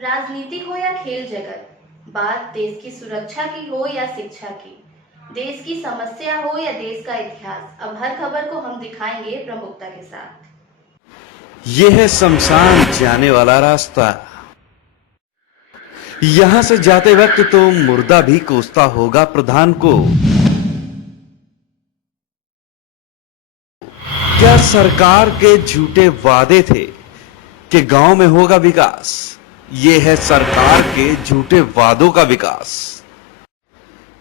राजनीति हो या खेल जगत, बात देश की सुरक्षा की हो या शिक्षा की, देश की समस्या हो या देश का इतिहास, अब हर खबर को हम दिखाएंगे प्रमुखता के साथ। ये है शमशान जाने वाला रास्ता। यहां से जाते वक्त तो मुर्दा भी कोसता होगा प्रधान को। क्या सरकार के झूठे वादे थे कि गांव में होगा विकास? ये है सरकार के झूठे वादों का विकास।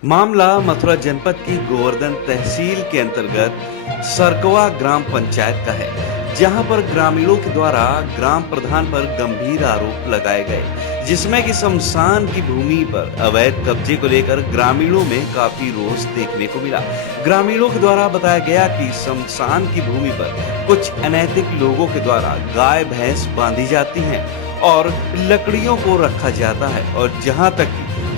मामला मथुरा जनपद की गोवर्धन तहसील के अंतर्गत सरकवा ग्राम पंचायत का है, जहां पर ग्रामीणों के द्वारा ग्राम प्रधान पर गंभीर आरोप लगाए गए, जिसमें कि शमशान की भूमि पर अवैध कब्जे को लेकर ग्रामीणों में काफी रोष देखने को मिला। ग्रामीणों के द्वारा बताया गया कि शमशान की भूमि पर कुछ अनैतिक लोगों के द्वारा गाय भैंस बांधी जाती हैं और लकड़ियों को रखा जाता है, और जहां तक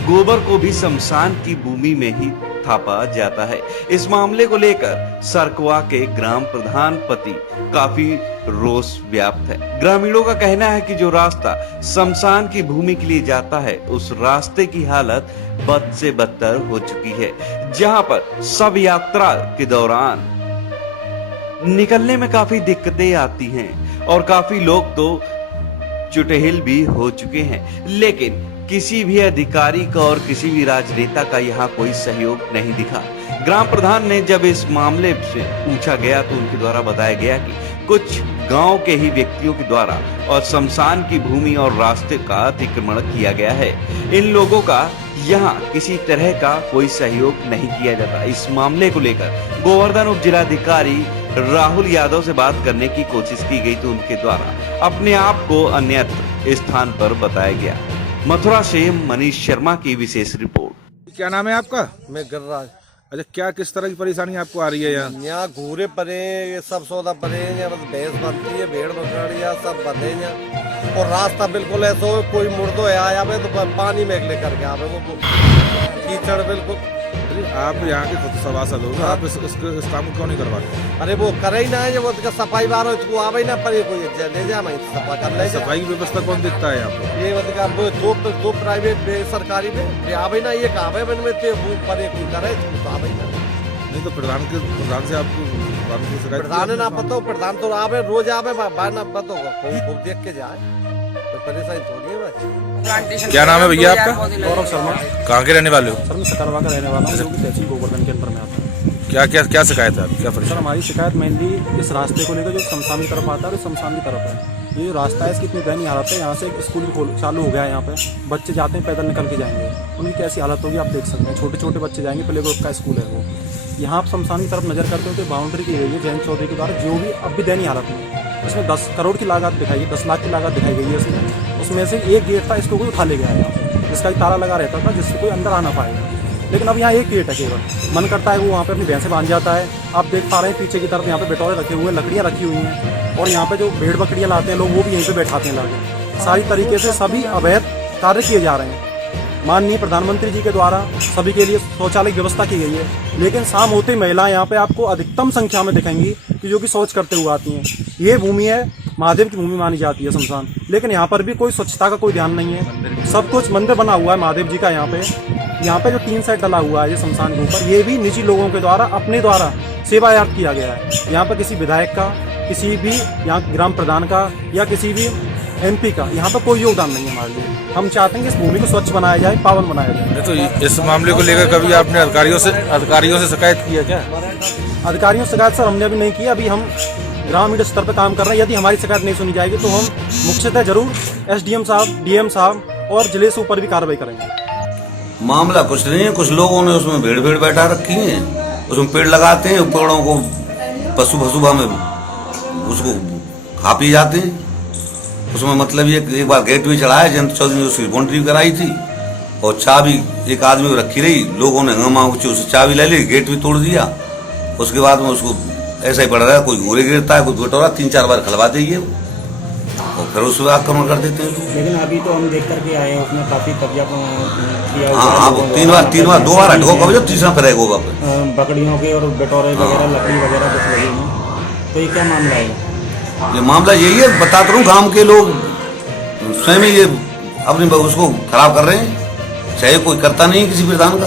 गोबर को भी शमशान की भूमि में ही थापा जाता है। इस मामले को लेकर सरकवा के ग्राम प्रधान पति काफी रोष व्याप्त है। ग्रामीणों का कहना है कि जो रास्ता शमशान की भूमि के लिए जाता है, उस रास्ते की हालत बद से बदतर हो चुकी है, जहां पर सब यात्रा के दौरान निकलने में काफी दिक्कतें आती हैं और काफी लोग तो चुटहिल भी हो चुके हैं, लेकिन किसी भी अधिकारी का और किसी भी राजनेता का यहाँ कोई सहयोग नहीं दिखा। ग्राम प्रधान ने जब इस मामले से पूछा गया तो उनके द्वारा बताया गया कि कुछ गांव के ही व्यक्तियों के द्वारा और शमशान की भूमि और रास्ते का अतिक्रमण किया गया है। इन लोगों का यहाँ किसी तरह का कोई सहयोग नहीं किया जाता। इस मामले को लेकर गोवर्धन उप जिलाधिकारी राहुल यादव से बात करने की कोशिश की गई तो उनके द्वारा अपने आप को अन्यत्र स्थान पर बताया गया। मथुरा से मनीष शर्मा की विशेष रिपोर्ट। क्या नाम है आपका? मैं गिरिराज। अच्छा, क्या किस तरह की परेशानी आपको आ रही है यहाँ? यहाँ घूरे पड़े, ये सब सौदा पड़े हैं, बस भैंस बनती है, भेड़ बकरियाँ सब बंधे हैं, और रास्ता बिल्कुल ऐसा हो कोई मुर्दो है आया हुआ तो पानी में लेकर के आवे, वो कीचड़ बिल्कुल। आप यहाँ के खुद सभासद हो, आप इस काम को क्यों नहीं करवाते? अरे वो करे ही ना है, वो सफाई वालों इसको आवे ना पड़े, कोई ले जा मैं सफा कर ले। सफाई की व्यवस्था कौन देखता है यहाँ पर? ये मतलब दो प्राइवेट सरकारी में आवे ना, ये कहावे में वो परे कोई करे तो आवे ना। नहीं तो प्रधान से आपको प्रधान ना पता हो, प्रधान तो आवे रोज आवे, बाहर ना पता होगा, खूब देख के जाए, परेशानी थोड़ी है भाई। क्या नाम है भैया आपका? गौरव शर्मा। कहाँ के रहने वाले हो? सर मैं सकरवा का रहने वाला हूँ, जो कि तहसील गोवर्धन के अंदर में आता है। क्या शिकायत है? क्या सर हमारी शिकायत मेनली इस रास्ते को लेकर, जो शमशान की तरफ आता है और शमशान की तरफ है। ये जो रास्ता है इसकी इतनी दयनीय हालत है। यहाँ से एक स्कूल चालू हो गया है, यहाँ पे बच्चे जाते हैं पैदल निकल के जाएंगे, उनकी कैसी हालत होगी आप देख सकते हैं। छोटे छोटे बच्चे जाएंगे, प्ले ग्रुप का स्कूल है वो। यहाँ आप शमशान की तरफ नजर करते हो तो बाउंड्री की गई है जयंत चौधरी के द्वारा, जो भी अब भी दयनीय हालत में। इसमें 10 करोड़ की लागत दिखाई है, 10 लाख की लागत दिखाई गई है उसमें से एक गेट था, इसको कोई उठा ले गया है यहाँ पे, जिसका एक ताला लगा रहता था जिससे कोई अंदर आ ना पाएगा। लेकिन अब यहाँ एक गेट है केवल, मन करता है वो वहाँ पे अपनी भैंसे बांध जाता है। आप देख पा रहे हैं पीछे की तरफ यहाँ पे बिटोरे रखे हुए हैं, लकड़ियाँ रखी हुई हैं, और यहाँ पे जो भेड़ बकरियाँ लाते हैं लोग, वो भी यहीं पे बैठाते हैं लाके। सारी तरीके से सभी अवैध कार्य किए जा रहे हैं। माननीय प्रधानमंत्री जी के द्वारा सभी के लिए शौचालय की व्यवस्था की गई है, लेकिन शाम होते महिलाएं यहाँ पे आपको अधिकतम संख्या में दिखेंगी कि जो कि शौच करते हुए आती हैं। ये भूमि है महादेव की भूमि मानी जाती है शमशान, लेकिन यहाँ पर भी कोई स्वच्छता का कोई ध्यान नहीं है। सब कुछ मंदिर बना हुआ है महादेव जी का। यहाँ पे जो 3 सेट डला हुआ है ये शमशान के ऊपर, ये भी निजी लोगों के द्वारा अपने द्वारा सेवायार्थ किया गया है। यहाँ पर किसी विधायक का, किसी भी यहाँ ग्राम प्रधान का या किसी भी MP का यहाँ पर कोई योगदान नहीं है हमारे लिए। हम चाहते हैं कि इस भूमि को स्वच्छ बनाया जाए, पावन बनाया जाए। तो इस मामले को लेकर कभी आपने अधिकारियों से शिकायत की है क्या? अधिकारियों से शिकायत सर हमने अभी नहीं की। अभी हम ग्रामीण स्तर पर काम कर रहे हैं। यदि हमारी शिकायत नहीं सुनी जाएगी तो हम मुख्यतः जरूर SDM साहब, DM साहब और जिले से ऊपर भी कार्रवाई करेंगे। मामला कुछ नहीं है, कुछ लोगों ने उसमें भीड़ बैठा रखी है, उसमें पेड़ लगाते हैं, पेड़ों को पशु में उसको खा पी जाते हैं। उसमें मतलब ये एक बार गेट भी चढ़ाया, जयंत चौधरी ने उसकी बाउंड्री कराई थी, और चाबी एक आदमी रखी रही, लोगों ने हंगामा उससे चाबी ले ली, गेट भी तोड़ दिया। उसके बाद में उसको ऐसा ही पड़ रहा है, कोई घूरे गिरता है, कोई बिटोरा 3-4 बार खलवा देगी और फिर उस पर आक्रमण कर देते हैं। लेकिन अभी तो हम देख करके आए हैं, उसने काफी कब्जा किया। हाँ, 2 बार हटको कब्जा, तीसरा फिर होगा बकरियों के और बिटोरे वगैरह, लकड़ी वगैरह कुछ लगी हैं। तो ये क्या मामला है? ये मामला यही है, बताता रहूँ, गांव के लोग स्वयं ये अपनी उसको खराब कर रहे हैं। चाहे कोई करता नहीं है किसी प्रधान का,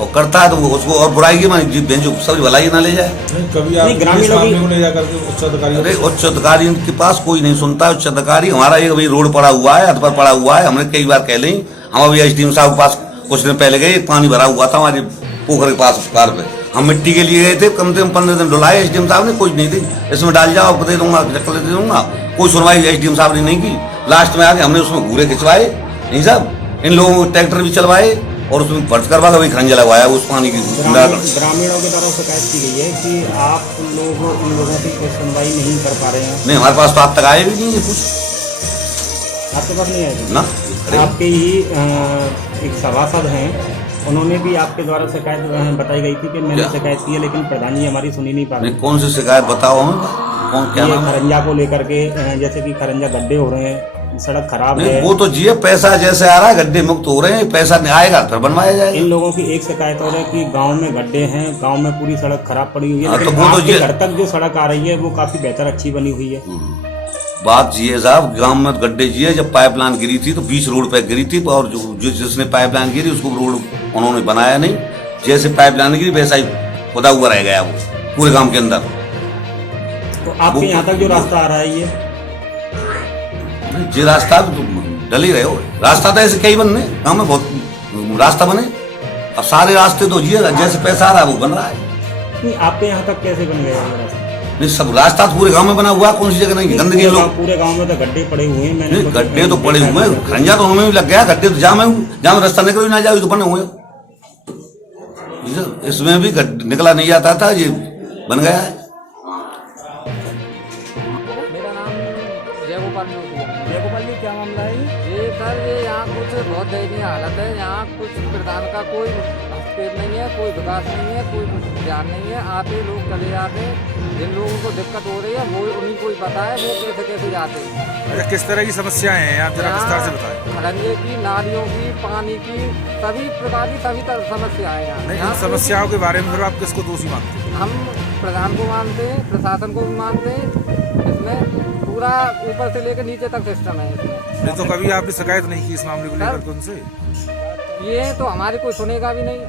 और करता है तो वो उसको और बुराई की मानी बेंचो सबकी भलाई ना ले जाए। नहीं, कभी आप ग्रामीणों इस की- मामले को ले जाकर के उच्च अधिकारी अरे उच्च अधिकारी के पास कोई नहीं सुनता है। उच्च अधिकारी हमारा ये अभी रोड पड़ा हुआ है, हद पर पड़ा हुआ है, हमने कई बार कह ली। हम अभी एसडीएम साहब के पास कुछ दिन पहले गए, पानी भरा हुआ था हमारे पोखर के पास कार पे, हम मिट्टी के लिए गए थे, कम से कम 15 दिन डुलाए। एसडीएम साहब ने कुछ नहीं दी, इसमें डाल जाओ आपको दे दूंगा, चक्कर दे दूंगा, कोई सुनवाई एसडीएम साहब ने नहीं की। लास्ट में आके हमने उसमें घूरे खिंचवाए, नहीं साहब, इन लोगों को ट्रैक्टर भी चलवाए और उसमें फर्ज करवा के वही खंजा लगवाया उस पानी की। ग्रामीणों की तरफ शिकायत की गई है कि आप लोग उन लोगों की कोई सुनवाई नहीं कर पा रहे हैं। नहीं, हमारे पास तो आज तक आए भी नहीं है कुछ आपके पास नहीं आए ना। आपके ही एक सभासद हैं, उन्होंने भी आपके द्वारा शिकायत बताई गई थी कि मैंने क्या? शिकायत की है, लेकिन प्रधान जी हमारी सुनी नहीं पा रहे। नहीं, कौन सी शिकायत बताओ हमें, कौन क्या ये नाम है? खरंजा को लेकर के जैसे कि खरंजा गड्ढे हो रहे हैं, सड़क खराब नहीं, है। वो तो जिये पैसा जैसे आ रहा है, गड्ढे मुक्त हो रहे हैं, पैसा नहीं आएगा फिर बनवाया जाएगा। इन लोगों की एक शिकायत और है कि गांव में गड्ढे हैं, गांव में पूरी सड़क खराब पड़ी हुई है, हाँ, लेकिन तो वो तो आपके ये- घर तक जो सड़क आ रही है वो काफी बेहतर अच्छी बनी हुई है। बात जिये साहब, गांव में गड्ढे जिये, जब पाइपलाइन गिरी थी तो बीच रोड पे गिरी थी, और जिसने पाइपलाइन गिरी उसको रोड उन्होंने बनाया नहीं। जैसे पाइपलाइन गिरी वैसा ही खुदा हुआ रह गया वो पूरे गांव के अंदर। तो आपके यहाँ तक जो रास्ता आ रहा है ये रास्ता भी तो डल ही रहे हो, रास्ता तो ऐसे कई बनने गाँव में बहुत रास्ता बने। अब सारे रास्ते तो जिये जैसे पैसा आ रहा है वो बन रहा है। नहीं, आपके यहाँ तक कैसे बन गया ये रास्ता? नहीं, सब रास्ता तो पूरे गांव में बना हुआ है, कौन सी जगह नहीं गंदगी लोग। पूरे गांव में तो गड्ढे पड़े हुए हैं। मैंने नहीं, गड्ढे तो पड़े हुए हैं, खंजा तो उनमें भी लग गया, गड्ढे तो जहाँ में रास्ता निकल ना जाए तो बने हुए हैं। इसमें भी निकला नहीं जाता था, ये बन गया है। मेरा नाम जयगोपाल नोटिया। जयगोपाल जी, क्या मामला है ये सर, ये यहाँ कुछ बहुत दयनीय हालत है। यहाँ कुछ प्रधान का कोई हस्तक्षेप नहीं है, कोई विकास नहीं है, कोई ध्यान नहीं है। आते लोग चले जाते हैं, जिन लोगों को दिक्कत हो रही है वो उन्हीं को ही पता है वो कैसे कैसे जाते हैं। अच्छा, किस तरह की समस्याएं हैं आप जरा विस्तार से बताएं। खरंजे की, नालियों की, पानी की, सभी प्रकार की सभी समस्याएं हैं नहीं, यहाँ। इन समस्याओं के बारे में फिर आप किसको दोषी मानते हैं? हम प्रधान को मानते हैं, प्रशासन को भी मानते हैं। इसमें पूरा ऊपर से लेकर नीचे तक सिस्टम है इसमें। नहीं तो कभी आपने शिकायत नहीं की इस मामले को लेकर के उनसे? ये तो हमारी कोई सुनेगा भी नहीं।